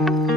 Everyone,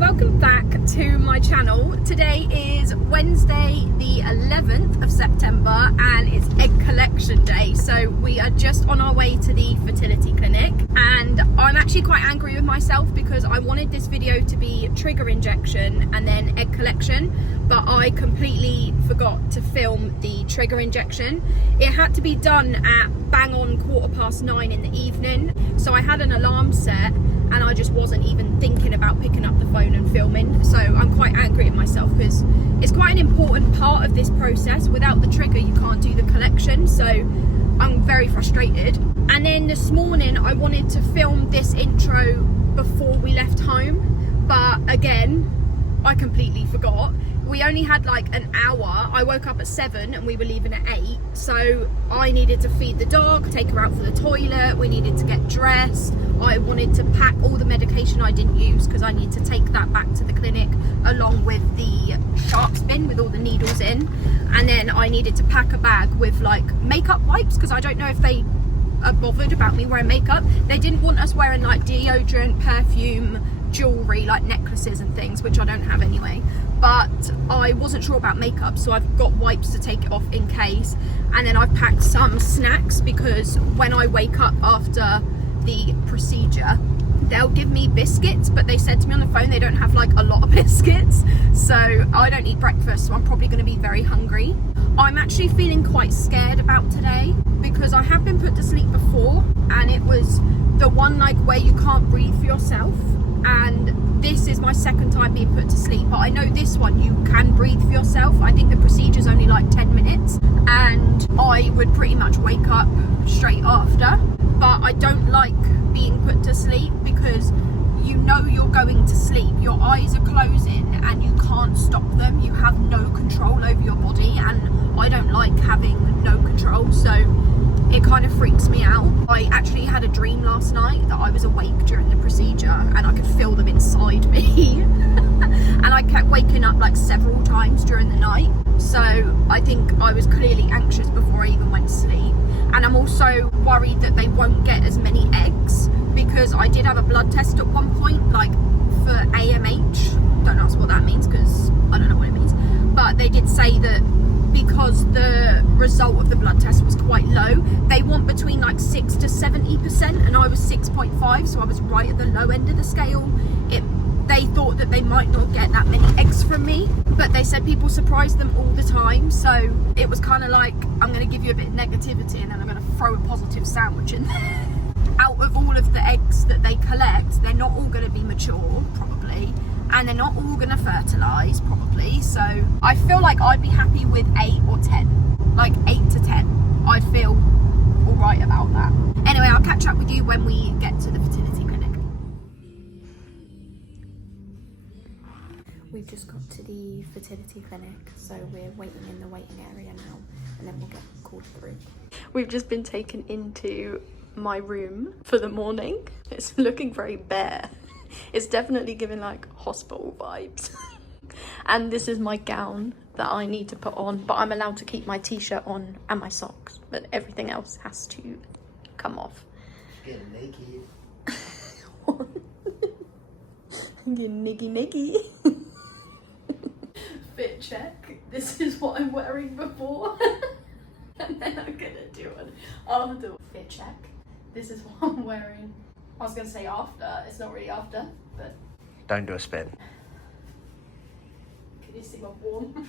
welcome back to my channel. Today is Wednesday the 11th of September and it's egg collection day, so we are just on our way to the fertility clinic, and I'm actually quite angry with myself because I wanted this video to be trigger injection and then egg collection, but I completely forgot to film the trigger injection. It had to be done at bang on 9:15 in the evening, so I had an alarm set and I just wasn't even thinking about picking up the phone and filming. So I'm quite angry at myself because it's quite an important part of this process. Without the trigger you can't do the collection, so I'm very frustrated. And then this morning I wanted to film this intro before we left home, but again I completely forgot. We only had like an hour. I woke up at 7 and we were leaving at 8, so I needed to feed the dog, take her out for the toilet, we needed to get dressed. I wanted to pack all the medication I didn't use because I need to take that back to the clinic along with the shark bin with all the needles in, and then I needed to pack a bag with like makeup wipes because I don't know if they are bothered about me wearing makeup. They didn't want us wearing like deodorant, perfume, jewelry, like necklaces and things, which I don't have anyway, but I wasn't sure about makeup, so I've got wipes to take it off in case. And then I've packed some snacks because when I wake up after the procedure they'll give me biscuits, but they said to me on the phone they don't have like a lot of biscuits, so I don't eat breakfast, so I'm probably going to be very hungry. I'm actually feeling quite scared about today because I have been put to sleep before, and it was the one like where you can't breathe for yourself, and this is my second time being put to sleep, but I know this one you can breathe for yourself. I think the procedure's only like 10 minutes and I would pretty much wake up straight after, but I don't like being put to sleep because you know you're going to sleep, your eyes are closing and you can't stop them, you have no control over your body, and I don't like having no control, so it kind of freaks me out. I actually had a dream last night that I was awake during the procedure and I could feel them inside me and I kept waking up like several times during the night, so I think I was clearly anxious before I even went to sleep. And I'm also worried that they won't get as many eggs because I did have a blood test at one point, like for AMH. Don't ask what that means because I don't know what it means, but they did say that because the result of the blood test was quite low, they want between like 6 to 70%, and I was 6.5, so I was right at the low end of the scale. They thought that they might not get that many eggs from me, but they said people surprise them all the time, so it was kind of like, I'm going to give you a bit of negativity and then I'm going to throw a positive sandwich in there. Out of all of the eggs that they collect, they're not all going to be mature, probably, and they're not all going to fertilise, probably, so I feel like I'd be happy with 8 or 10, like 8 to 10. I'd feel alright about that. Anyway, I'll catch up with you when we get to the fertility clinic. We've just got to the fertility clinic, so we're waiting in the waiting area now, and then we'll get called through. We've just been taken into my room for the morning. It's looking very bare. It's definitely giving like hospital vibes. And this is my gown that I need to put on, but I'm allowed to keep my t-shirt on and my socks, but everything else has to come off. Get naked. Get niggy. Fit check. This is what I'm wearing before. And then I'm gonna do an after fit check. This is what I'm wearing. I was gonna say after, it's not really after, but Don't do a spin. can you see my warm?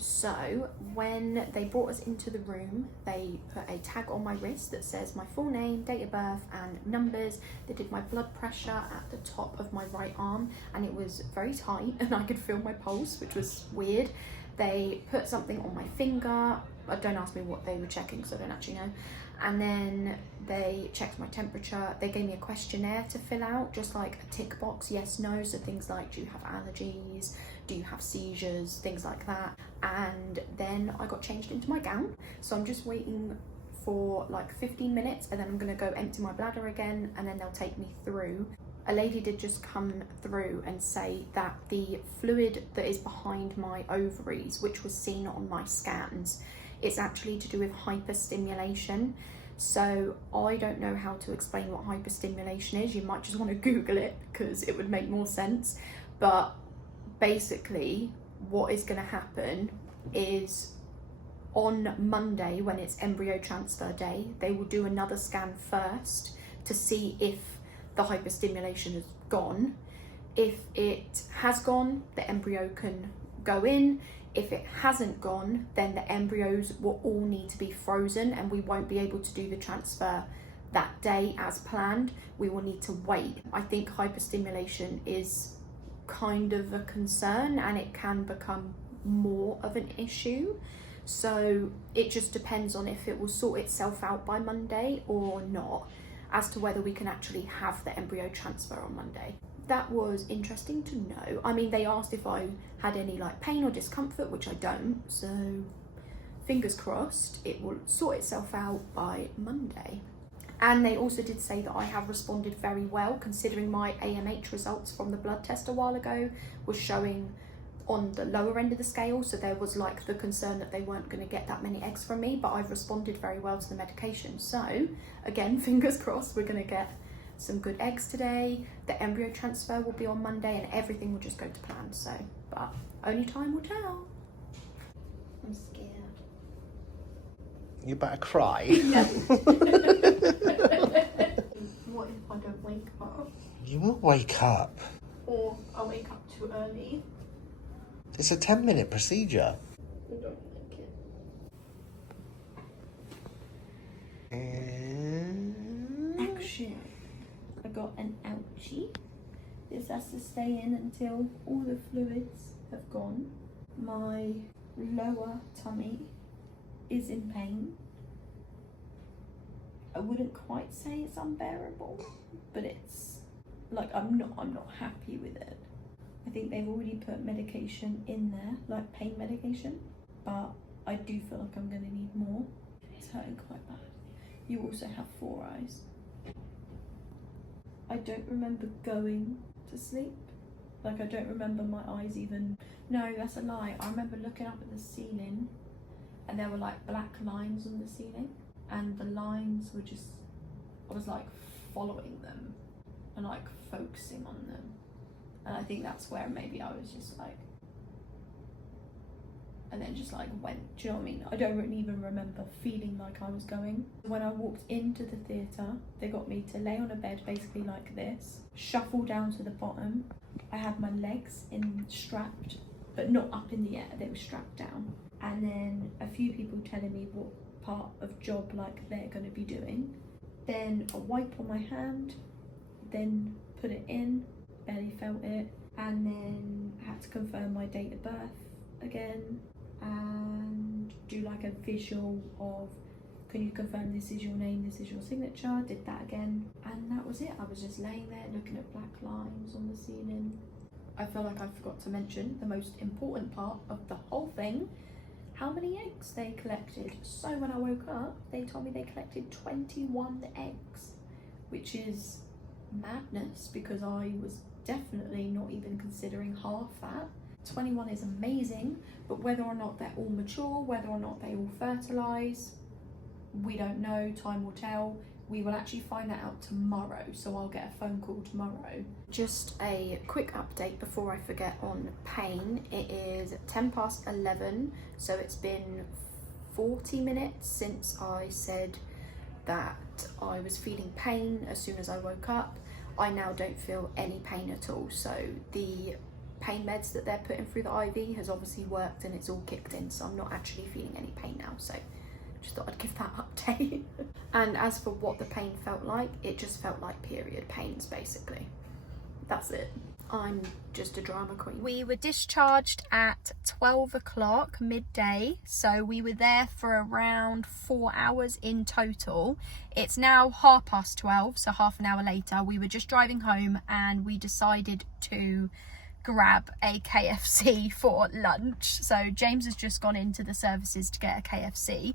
So when they brought us into the room, they put a tag on my wrist that says my full name, date of birth and numbers. They did my blood pressure at the top of my right arm and it was very tight and I could feel my pulse, which was weird. They put something on my finger. Don't ask me what they were checking because I don't actually know. And then they checked my temperature. They gave me a questionnaire to fill out, just like a tick box, yes, no. So things like, do you have allergies? Do you have seizures? Things like that. And then I got changed into my gown. So I'm just waiting for like 15 minutes and then I'm gonna go empty my bladder again and then they'll take me through. A lady did just come through and say that the fluid that is behind my ovaries, which was seen on my scans, it's actually to do with hyperstimulation. So I don't know how to explain what hyperstimulation is. You might just want to Google it because it would make more sense. But basically what is going to happen is on Monday, when it's embryo transfer day, they will do another scan first to see if the hyperstimulation has gone. If it has gone, the embryo can go in. If it hasn't gone, then the embryos will all need to be frozen and we won't be able to do the transfer that day as planned. We will need to wait. I think hyperstimulation is kind of a concern and it can become more of an issue. So it just depends on if it will sort itself out by Monday or not, as to whether we can actually have the embryo transfer on Monday. That was interesting to know. I mean, they asked if I had any like pain or discomfort, which I don't, so fingers crossed it will sort itself out by Monday. And they also did say that I have responded very well, considering my AMH results from the blood test a while ago was showing on the lower end of the scale, so there was like the concern that they weren't going to get that many eggs from me, but I've responded very well to the medication. So again, fingers crossed we're going to get some good eggs today. The embryo transfer will be on Monday and everything will just go to plan. So, but only time will tell. I'm scared. You better cry. No. What if I don't wake up? You will wake up. Or I wake up too early? It's a 10-minute procedure. I don't like it. And... Action. I got an ouchie. This has to stay in until all the fluids have gone. My lower tummy is in pain. I wouldn't quite say it's unbearable, but it's like I'm not happy with it. I think they've already put medication in there, like pain medication, but I do feel like I'm going to need more. It's hurting quite bad. You also have 4 eyes. I don't remember going to sleep. Like I don't remember my eyes even. No, that's a lie. I remember looking up at the ceiling and there were like black lines on the ceiling, and the lines were just, I was like following them and like focusing on them. And I think that's where maybe I was just like, and then just like went, do you know what I mean? I don't really even remember feeling like I was going. When I walked into the theatre, they got me to lay on a bed basically like this, shuffle down to the bottom. I had my legs strapped, but not up in the air, they were strapped down. And then a few people telling me what part of job like they're going to be doing. Then a wipe on my hand, then put it in, barely felt it, and then had to confirm my date of birth again and do like a visual of, can you confirm this is your name, this is your signature. Did that again, and that was it. I was just laying there looking at black lines on the ceiling. I feel like I forgot to mention the most important part of the whole thing, how many eggs they collected. So when I woke up, they told me they collected 21 eggs, which is madness because I was definitely not even considering half that. 21 is amazing, but whether or not they're all mature, whether or not they all fertilise, we don't know. Time will tell. We will actually find that out tomorrow, so I'll get a phone call tomorrow. Just a quick update before I forget on pain. It is 11:10, so it's been 40 minutes since I said that I was feeling pain as soon as I woke up. I now don't feel any pain at all, so the pain meds that they're putting through the IV has obviously worked and it's all kicked in, so I'm not actually feeling any pain now. So just thought I'd give that update. And as for what the pain felt like, it just felt like period pains basically. That's it. I'm just a drama queen. We were discharged at 12 o'clock midday, so we were there for around 4 hours in total. It's now 12:30, so half an hour later. We were just driving home and we decided to grab a KFC for lunch. So James has just gone into the services to get a KFC.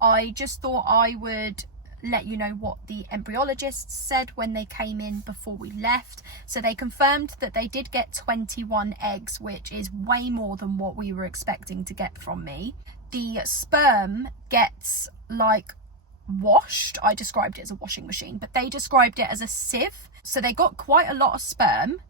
I just thought I would let you know what the embryologists said when they came in before we left. So they confirmed that they did get 21 eggs, which is way more than what we were expecting to get from me. The sperm gets like washed. I described it as a washing machine, but they described it as a sieve. So they got quite a lot of sperm,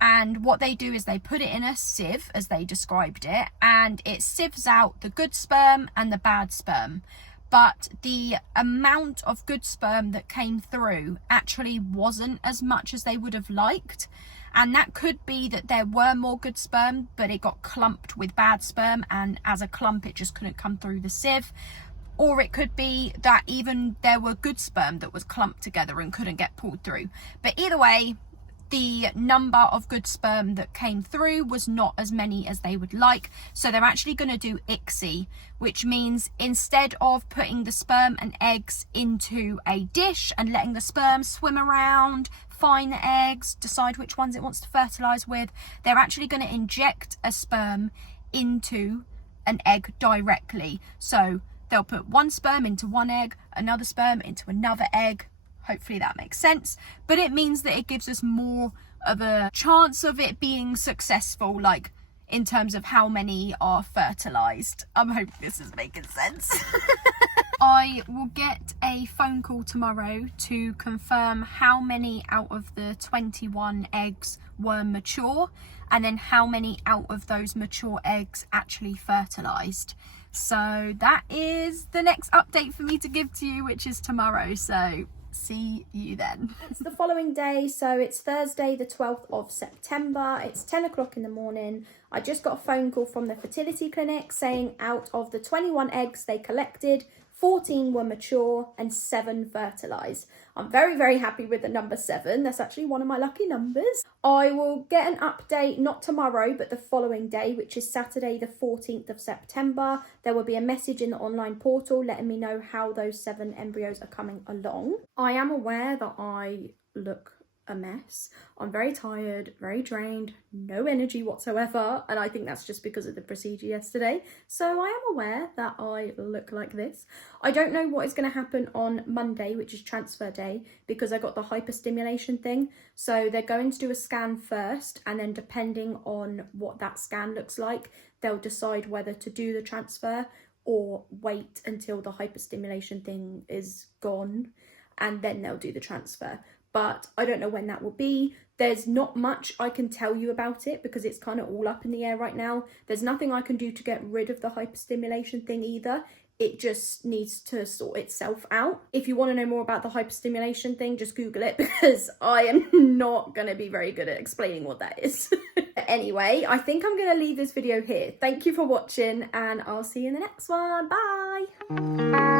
and what they do is they put it in a sieve, as they described it, and it sieves out the good sperm and the bad sperm. But the amount of good sperm that came through actually wasn't as much as they would have liked. And that could be that there were more good sperm, but it got clumped with bad sperm, and as a clump it just couldn't come through the sieve. Or it could be that even there were good sperm that was clumped together and couldn't get pulled through. But either way, the number of good sperm that came through was not as many as they would like. So they're actually going to do ICSI, which means instead of putting the sperm and eggs into a dish and letting the sperm swim around, find the eggs, decide which ones it wants to fertilize with, they're actually going to inject a sperm into an egg directly. So they'll put one sperm into one egg, another sperm into another egg. Hopefully that makes sense. But it means that it gives us more of a chance of it being successful, like in terms of how many are fertilized. I'm hoping this is making sense. I will get a phone call tomorrow to confirm how many out of the 21 eggs were mature, and then how many out of those mature eggs actually fertilized. So that is the next update for me to give to you, which is tomorrow. So see you then. It's the following day, so it's Thursday the 12th of September. It's 10 o'clock in the morning. I just got a phone call from the fertility clinic saying out of the 21 eggs they collected, 14 were mature and 7 fertilized. I'm very, very happy with the number 7. That's actually one of my lucky numbers. I will get an update, not tomorrow, but the following day, which is Saturday the 14th of September. There will be a message in the online portal letting me know how those 7 embryos are coming along. I am aware that I look a mess. I'm very tired, very drained, no energy whatsoever, and I think that's just because of the procedure yesterday. So I am aware that I look like this. I don't know what is going to happen on Monday, which is transfer day, because I got the hyperstimulation thing. So they're going to do a scan first, and then depending on what that scan looks like, they'll decide whether to do the transfer or wait until the hyperstimulation thing is gone, and then they'll do the transfer. But I don't know when that will be. There's not much I can tell you about it because it's kind of all up in the air right now. There's nothing I can do to get rid of the hyperstimulation thing either. It just needs to sort itself out. If you want to know more about the hyperstimulation thing, just Google it, because I am not going to be very good at explaining what that is. Anyway, I think I'm going to leave this video here. Thank you for watching, and I'll see you in the next one. Bye!